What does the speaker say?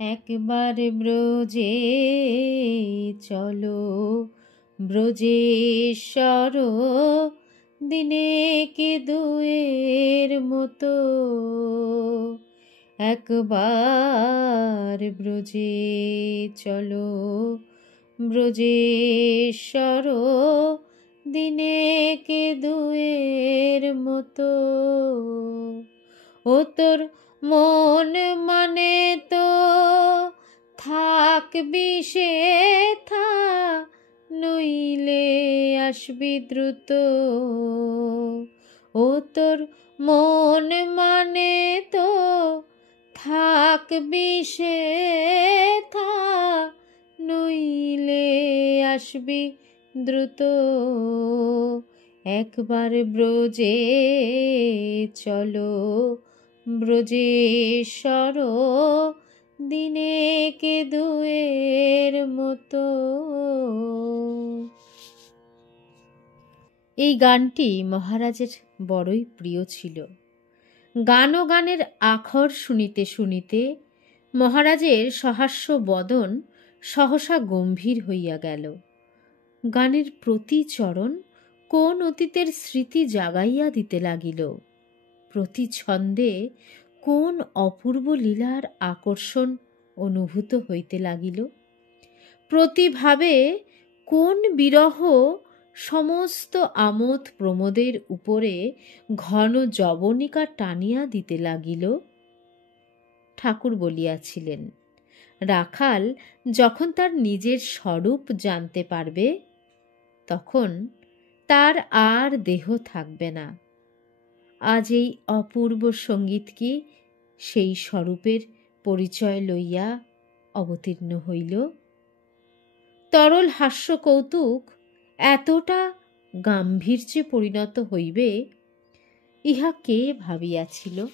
একবার ব্রজে চলো ব্রজেশ্বর, দিনে কে দুয়ের মতো। একবার ব্রজে চলো ব্রজেশ্বর, দিনে কে দুয়ের মতো। ও তোর মন মানে তো থাকবি সেথা, নইলে আসবি দ্রুত। ও তোর মন মানে তো থাকবি সেথা, নইলে আসবি দ্রুত। একবার ব্রজে চলো ব্রজেশ্বর, দিনে কে দুয়ের মতো। এই গানটি মহারাজের বড়ই প্রিয় ছিল। গান ও গানের আখর শুনিতে শুনিতে মহারাজের সহাস্য বদন সহসা গম্ভীর হইয়া গেল। গানের প্রতি চরণ কোন অতীতের স্মৃতি জাগাইয়া দিতে লাগিল। প্রতি ছন্দে কোন অপূর্ব লীলার আকর্ষণ অনুভূত হইতে লাগিল। প্রতিভাবে কোন বিরহ সমস্ত আমোদ প্রমোদের উপরে ঘন যবনিকা টানিয়া দিতে লাগিল। ঠাকুর বলিয়াছিলেন, রাখাল যখন তার নিজের স্বরূপ জানতে পারবে, তখন তার আর দেহ থাকবে না। আজ এই অপূর্ব সঙ্গীত কি সেই স্বরূপের পরিচয় লইয়া অবতীর্ণ হইল? তরল হাস্য কৌতুক এতটা গাম্ভীর্যে পরিণত হইবে, ইহা কে ভাবিয়াছিল?